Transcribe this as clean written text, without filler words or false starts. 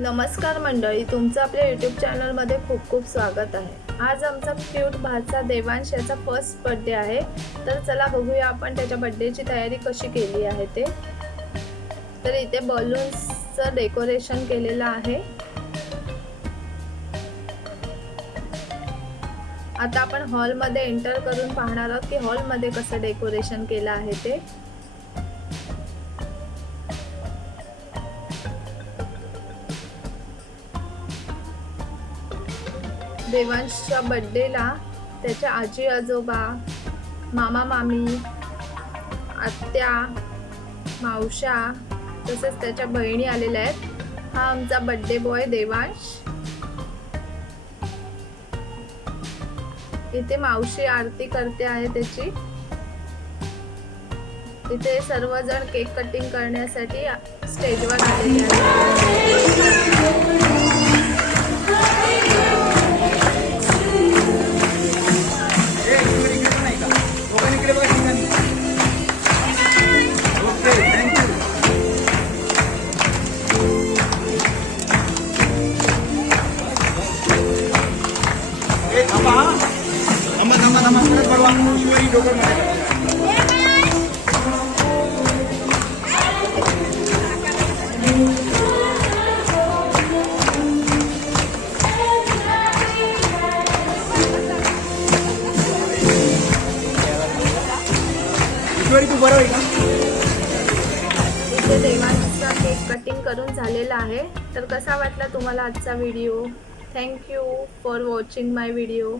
नमस्कार मंडळी, तुमचं आपल्या यूट्यूब चॅनलमध्ये खूप खूप स्वागत आहे। आज आमचा क्यूट भाचा देवांश याचा फर्स्ट बर्थडे आहे। तर चला बघूया आपण त्याच्या बर्थडेची तयारी कशी केली आहे ते। तर इथे बलून्सचं डेकोरेशन केलेलं आहे। आता आपण हॉलमध्ये एंटर करून पाहणार आहोत की हॉलमध्ये कसं डेकोरेशन केलं आहे ते। देवांशच्या बर्थडेला त्याच्या आजी आजोबा, मामा मामी, आत्या, मावशा तसेच त्याच्या बहिणी आलेल्या आहेत। हा आमचा बर्थडे बॉय देवांश। इथे मावशी आरती करते आहे त्याची। इथे सर्वजण केक कटिंग करण्यासाठी स्टेजवर आलेले आहेत। इथे देवांशचा केक कटिंग करून झालेला आहे। तर कसा वाटला तुम्हाला आजचा video? Thank you for watching my video.